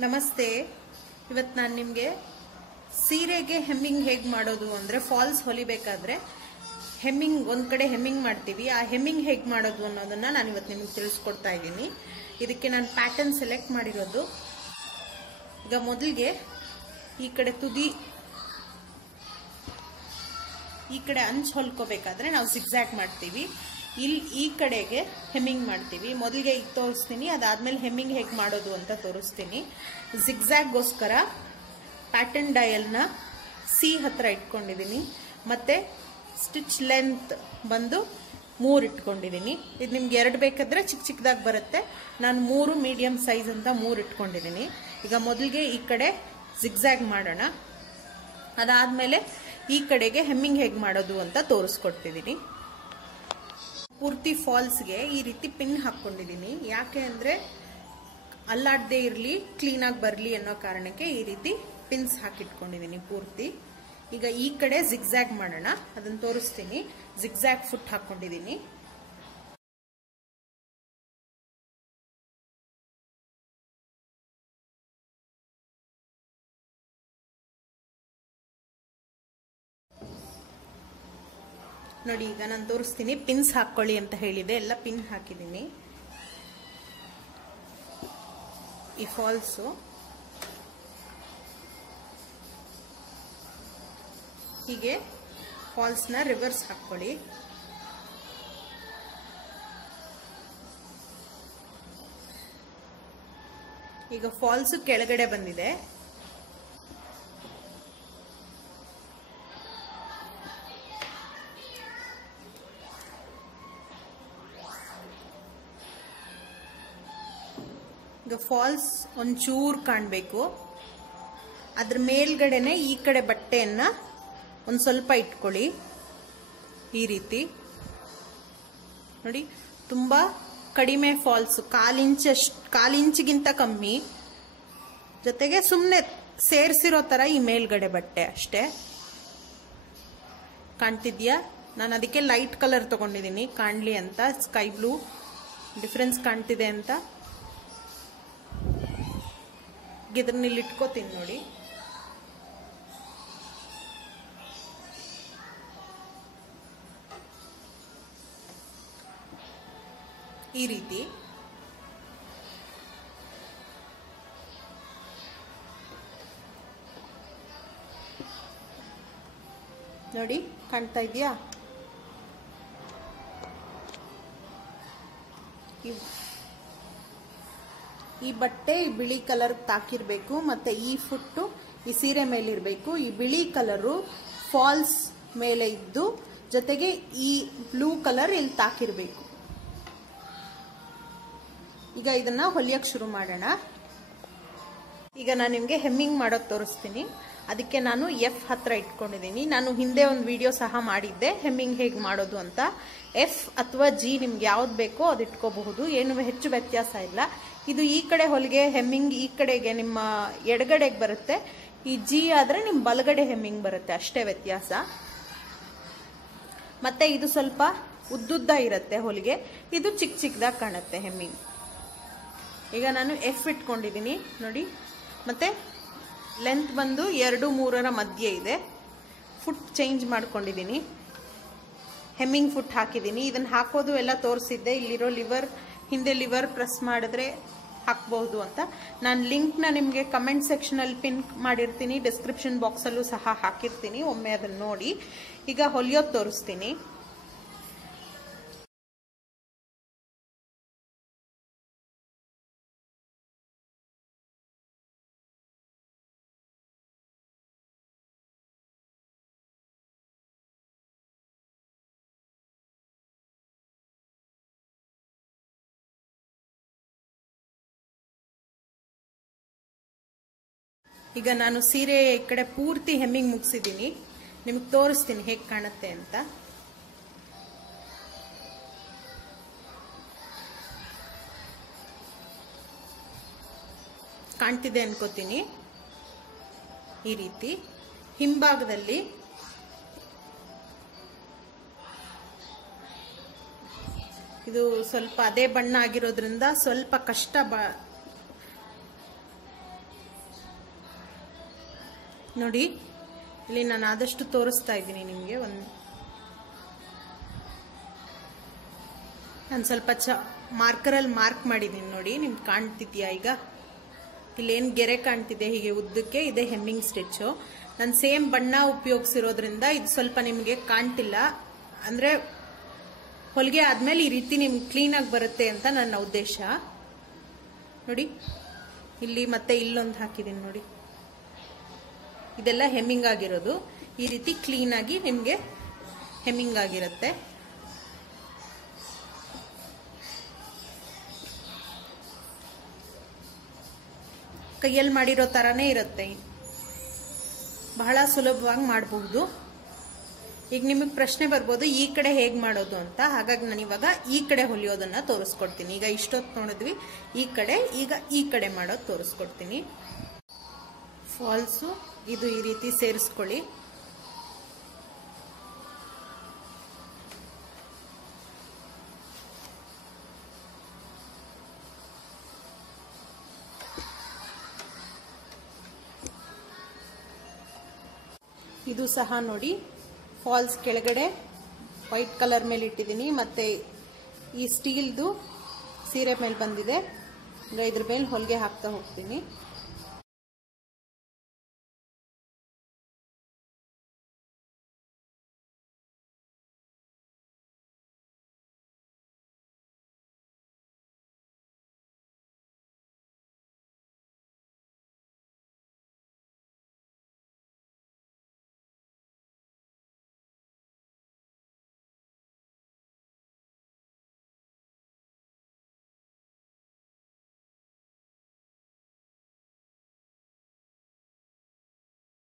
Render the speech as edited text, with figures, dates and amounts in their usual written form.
ನಮಸ್ತೆ. ಇವತ್ತು ನಾನು ನಿಮಗೆ ಸೀರೆಗೆ ಹೆಮ್ಮಿಂಗ್ ಹೇಗೆ ಮಾಡೋದು ಅಂದರೆ ಫಾಲ್ಸ್ ಹೊಲಿಬೇಕಾದ್ರೆ ಹೆಮ್ಮಿಂಗ್ ಒಂದು ಕಡೆ ಹೆಮ್ಮಿಂಗ್ ಮಾಡ್ತೀವಿ, ಆ ಹೆಮ್ಮಿಂಗ್ ಹೇಗೆ ಮಾಡೋದು ಅನ್ನೋದನ್ನ ನಾನು ಇವತ್ತು ನಿಮಗೆ ತಿಳಿಸ್ಕೊಡ್ತಾ ಇದ್ದೀನಿ. ಇದಕ್ಕೆ ನಾನು ಪ್ಯಾಟರ್ನ್ ಸೆಲೆಕ್ಟ್ ಮಾಡಿರೋದು. ಈಗ ಮೊದಲಿಗೆ ಈ ಕಡೆ ತುದಿ ಈ ಕಡೆ ಅಂಚು ಹೊಲ್ಕೋಬೇಕಾದ್ರೆ ನಾವು ಜಿಗ್ಜ್ಯಾಗ್ ಮಾಡ್ತೀವಿ. ಇಲ್ಲಿ ಈ ಕಡೆಗೆ ಹೆಮ್ಮಿಂಗ್ ಮಾಡ್ತೀವಿ. ಮೊದಲಿಗೆ ಈಗ ತೋರಿಸ್ತೀನಿ, ಅದಾದ್ಮೇಲೆ ಹೆಮ್ಮಿಂಗ್ ಹೇಗೆ ಮಾಡೋದು ಅಂತ ತೋರಿಸ್ತೀನಿ. ಜಿಗ್ಜ್ಯಾಗ್ಗೋಸ್ಕರ ಪ್ಯಾಟರ್ನ್ ಡಯಲ್ನ ಸಿ ಹತ್ರ ಇಟ್ಕೊಂಡಿದ್ದೀನಿ. ಮತ್ತೆ ಸ್ಟಿಚ್ ಲೆಂತ್ ಬಂದು 3 ಇಟ್ಕೊಂಡಿದ್ದೀನಿ. ಇದು ನಿಮ್ಗೆ 2 ಬೇಕಾದ್ರೆ ಚಿಕ್ಕ ಚಿಕ್ಕದಾಗಿ ಬರುತ್ತೆ. ನಾನು 3 ಮೀಡಿಯಂ ಸೈಜ್ ಅಂತ 3 ಇಟ್ಕೊಂಡಿದ್ದೀನಿ. ಈಗ ಮೊದಲಿಗೆ ಈ ಕಡೆ ಜಿಗ್ಜ್ಯಾಗ್ ಮಾಡೋಣ. ಅದಾದ್ಮೇಲೆ ಈ ಕಡೆಗೆ ಹೆಮ್ಮಿಂಗ್ ಹೇಗೆ ಮಾಡೋದು ಅಂತ ತೋರಿಸ್ಕೊಡ್ತಿದ್ದೀನಿ. ಪೂರ್ತಿ ಫಾಲ್ಸ್ಗೆ ಈ ರೀತಿ ಪಿನ್ ಹಾಕೊಂಡಿದ್ದೀನಿ. ಯಾಕೆ ಅಂದರೆ ಅಲ್ಲಾಡದೆ ಇರಲಿ, ಕ್ಲೀನಾಗಿ ಬರಲಿ ಅನ್ನೋ ಕಾರಣಕ್ಕೆ ಈ ರೀತಿ ಪಿನ್ಸ್ ಹಾಕಿಟ್ಕೊಂಡಿದ್ದೀನಿ ಪೂರ್ತಿ. ಈಗ ಈ ಕಡೆ ಜಿಗ್ಜ್ಯಾಗ್ ಮಾಡೋಣ, ಅದನ್ನು ತೋರಿಸ್ತೀನಿ. ಜಿಗ್ಜ್ಯಾಗ್ ಫುಟ್ ಹಾಕೊಂಡಿದ್ದೀನಿ. ನೋಡಿ, ಈಗ ನಾನು ತೋರಿಸ್ತೀನಿ. ಪಿನ್ಸ್ ಹಾಕೊಳ್ಳಿ ಅಂತ ಹೇಳಿದೆ, ಎಲ್ಲ ಪಿನ್ ಹಾಕಿದ್ದೀನಿ. ಈ ಫಾಲ್ಸು ಹೀಗೆ ಫಾಲ್ಸ್ನ ರಿವರ್ಸ್ ಹಾಕೊಳ್ಳಿ. ಈಗ ಫಾಲ್ಸ್ ಕೆಳಗಡೆ ಬಂದಿದೆ. ಈಗ ಫಾಲ್ಸ್ ಒಂಚೂರು ಕಾಣಬೇಕು. ಅದ್ರ ಮೇಲ್ಗಡೆನೆ ಈ ಕಡೆ ಬಟ್ಟೆಯನ್ನ ಒಂದು ಸ್ವಲ್ಪ ಇಟ್ಕೊಳ್ಳಿ. ಈ ರೀತಿ ನೋಡಿ, ತುಂಬಾ ಕಡಿಮೆ ಫಾಲ್ಸ್, 1/4 ಇಂಚಿಗಿಂತ ಕಮ್ಮಿ. ಜೊತೆಗೆ ಸುಮ್ಮನೆ ಸೇರಿಸಿರೋ ತರ ಈ ಮೇಲ್ಗಡೆ ಬಟ್ಟೆ ಅಷ್ಟೇ. ಕಾಣ್ತಿದ್ಯಾ? ನಾನು ಅದಕ್ಕೆ ಲೈಟ್ ಕಲರ್ ತಗೊಂಡಿದ್ದೀನಿ, ಕಾಣ್ಲಿ ಅಂತ. ಸ್ಕೈ ಬ್ಲೂ ಡಿಫ್ರೆನ್ಸ್ ಕಾಣ್ತಿದೆ ಅಂತ. ಇದನ್ನ ಇಲ್ಲಿ ಇಟ್ಕೋತೀನಿ ನೋಡಿ. ಈ ರೀತಿ ನೋಡಿ, ಕಾಣ್ತಾ ಇದೆಯಾ? ಈ ಬಟ್ಟೆ ಬಿಳಿ ಕಲರ್ ತಾಕಿರ್ಬೇಕು, ಮತ್ತೆ ಈ ಫುಟ್ಟು ಈ ಸೀರೆ ಮೇಲಿರ್ಬೇಕು. ಈ ಬಿಳಿ ಕಲರು ಫಾಲ್ಸ್ ಮೇಲೆ ಇದ್ದು, ಜೊತೆಗೆ ಈ ಬ್ಲೂ ಕಲರ್ ಇಲ್ಲಿ ತಾಕಿರ್ಬೇಕು. ಈಗ ಇದನ್ನ ಹೊಲಿಯಕ್ಕೆ ಶುರು ಮಾಡೋಣ. ಈಗ ನಾನು ನಿಮಗೆ ಹೆಮ್ಮಿಂಗ್ ಮಾಡೋದು ತೋರಿಸ್ತೀನಿ. ಅದಕ್ಕೆ ನಾನು F ಹತ್ರ ಇಟ್ಕೊಂಡಿದ್ದೀನಿ. ನಾನು ಹಿಂದೆ ಒಂದು ವಿಡಿಯೋ ಸಹ ಮಾಡಿದ್ದೆ ಹೆಮ್ಮಿಂಗ್ ಹೇಗೆ ಮಾಡೋದು ಅಂತ. F ಅಥವಾ G ನಿಮ್ಗೆ ಯಾವ್ದು ಬೇಕೋ ಅದು ಇಟ್ಕೋಬಹುದು, ಏನು ಹೆಚ್ಚು ವ್ಯತ್ಯಾಸ ಇಲ್ಲ. ಇದು ಈ ಕಡೆ ಹೊಲಿಗೆ ಹೆಮ್ಮಿಂಗ್ ಈ ಕಡೆಗೆ ನಿಮ್ಮ ಎಡಗಡೆಗೆ ಬರುತ್ತೆ. ಈ G ಆದ್ರೆ ನಿಮ್ ಬಲಗಡೆ ಹೆಮ್ಮಿಂಗ್ ಬರುತ್ತೆ, ಅಷ್ಟೇ ವ್ಯತ್ಯಾಸ. ಮತ್ತೆ ಇದು ಸ್ವಲ್ಪ ಉದ್ದುದ್ದ ಇರುತ್ತೆ ಹೊಲಿಗೆ, ಇದು ಚಿಕ್ಕ ಚಿಕ್ಕದಾಗಿ ಕಾಣುತ್ತೆ ಹೆಮ್ಮಿಂಗ್. ಈಗ ನಾನು F ಇಟ್ಕೊಂಡಿದ್ದೀನಿ ನೋಡಿ. ಮತ್ತೆ ಲೆಂತ್ ಬಂದು 2-3 ಮಧ್ಯೆ ಇದೆ. ಫುಟ್ ಚೇಂಜ್ ಮಾಡ್ಕೊಂಡಿದ್ದೀನಿ, ಹೆಮ್ಮಿಂಗ್ ಫುಟ್ ಹಾಕಿದ್ದೀನಿ. ಇದನ್ನ ಹಾಕೋದು ಎಲ್ಲ ತೋರಿಸಿದ್ದೆ. ಇಲ್ಲಿರೋ ಲಿವರ್, ಹಿಂದೆ ಲಿವರ್ ಪ್ರೆಸ್ ಮಾಡಿದ್ರೆ ಹಾಕಬಹುದು ಅಂತ. ನಾನು ಲಿಂಕ್ನ ನಿಮಗೆ ಕಮೆಂಟ್ ಸೆಕ್ಷನಲ್ಲಿ ಪಿನ್ ಮಾಡಿರ್ತೀನಿ, ಡಿಸ್ಕ್ರಿಪ್ಷನ್ ಬಾಕ್ಸಲ್ಲೂ ಸಹ ಹಾಕಿರ್ತೀನಿ, ಒಮ್ಮೆ ಅದನ್ನ ನೋಡಿ. ಈಗ ಹೊಲಿಯೋದು ತೋರಿಸ್ತೀನಿ. ಈಗ ನಾನು ಸೀರೆ ಈ ಕಡೆ ಪೂರ್ತಿ ಹೆಮ್ಮಿಂಗ್ ಮುಗಿಸಿದ್ದೀನಿ. ನಿಮಗೆ ತೋರಿಸ್ತೀನಿ ಹೇಗೆ ಕಾಣುತ್ತೆ ಅಂತ. ಕಾಣ್ತಿದೆ ಅನ್ಕೋತೀನಿ. ಈ ರೀತಿ ಹಿಂಭಾಗದಲ್ಲಿ ಇದು ಸ್ವಲ್ಪ ಅದೇ ಬಣ್ಣ ಆಗಿರೋದ್ರಿಂದ ಸ್ವಲ್ಪ ಕಷ್ಟ ನೋಡಿ ಇಲ್ಲಿ ನಾನು ಆದಷ್ಟು ತೋರಿಸ್ತಾ ಇದ್ದೀನಿ ನಿಮಗೆ. ನಾನು ಸ್ವಲ್ಪ ಮಾರ್ಕರಲ್ಲಿ ಮಾರ್ಕ್ ಮಾಡಿದ್ದೀನಿ ನೋಡಿ, ನಿಮ್ಗೆ ಕಾಣ್ತಿದ್ಯಾ? ಈಗ ಇಲ್ಲೇನು ಗೆರೆ ಕಾಣ್ತಿದೆ ಹೀಗೆ ಉದ್ದಕ್ಕೆ, ಇದೆ ಹೆಮ್ಮಿಂಗ್ ಸ್ಟಿಚ್ಚು. ನಾನು ಸೇಮ್ ಬಣ್ಣ ಉಪಯೋಗಿಸಿರೋದ್ರಿಂದ ಇದು ಸ್ವಲ್ಪ ನಿಮಗೆ ಕಾಣ್ತಿಲ್ಲ. ಅಂದರೆ ಹೊಲಿಗೆ ಆದ್ಮೇಲೆ ಈ ರೀತಿ ನಿಮ್ಗೆ ಕ್ಲೀನಾಗಿ ಬರುತ್ತೆ ಅಂತ ನನ್ನ ಉದ್ದೇಶ. ನೋಡಿ ಇಲ್ಲಿ ಮತ್ತೆ ಇಲ್ಲೊಂದು ಹಾಕಿದ್ದೀನಿ ನೋಡಿ, ಇದೆಲ್ಲ ಹೆಮ್ಮಿಂಗ್ ಆಗಿರೋದು. ಈ ರೀತಿ ಕ್ಲೀನಾಗಿ ನಿಮಗೆ ಹೆಮ್ಮಿಂಗ್ ಆಗಿರುತ್ತೆ. ಕೈಯಲ್ಲಿ ಮಾಡಿರೋ ತರನೇ ಇರುತ್ತೆ, ಬಹಳ ಸುಲಭವಾಗಿ ಮಾಡಬಹುದು. ಈಗ ನಿಮಗೆ ಪ್ರಶ್ನೆ ಬರ್ಬೋದು ಈ ಕಡೆ ಹೇಗೆ ಮಾಡೋದು ಅಂತ. ಹಾಗಾಗಿ ನಾನು ಇವಾಗ ಈ ಕಡೆ ಹೊಲಿಯೋದನ್ನ ತೋರಿಸ್ಕೊಡ್ತೀನಿ. ಈಗ ಇಷ್ಟೊತ್ತು ನೋಡಿದ್ವಿ ಈ ಕಡೆ, ಈಗ ಈ ಕಡೆ ಮಾಡೋದು ತೋರಿಸ್ಕೊಡ್ತೀನಿ. ಫಾಲ್ಸು ಇದು ಈ ರೀತಿ ಸೇರಿಸ್ಕೊಳ್ಳಿ. ಇದು ಸಹ ನೋಡಿ ಫಾಲ್ಸ್ ಕೆಳಗಡೆ ವೈಟ್ ಕಲರ್ ಮೇಲೆ ಇಟ್ಟಿದ್ದೀನಿ, ಮತ್ತೆ ಈ ಸ್ಟೀಲ್ದು ಸೀರೆ ಮೇಲೆ ಬಂದಿದೆ. ಈಗ ಇದ್ರ ಮೇಲೆ ಹೊಲಿಗೆ ಹಾಕ್ತಾ ಹೋಗ್ತೀನಿ.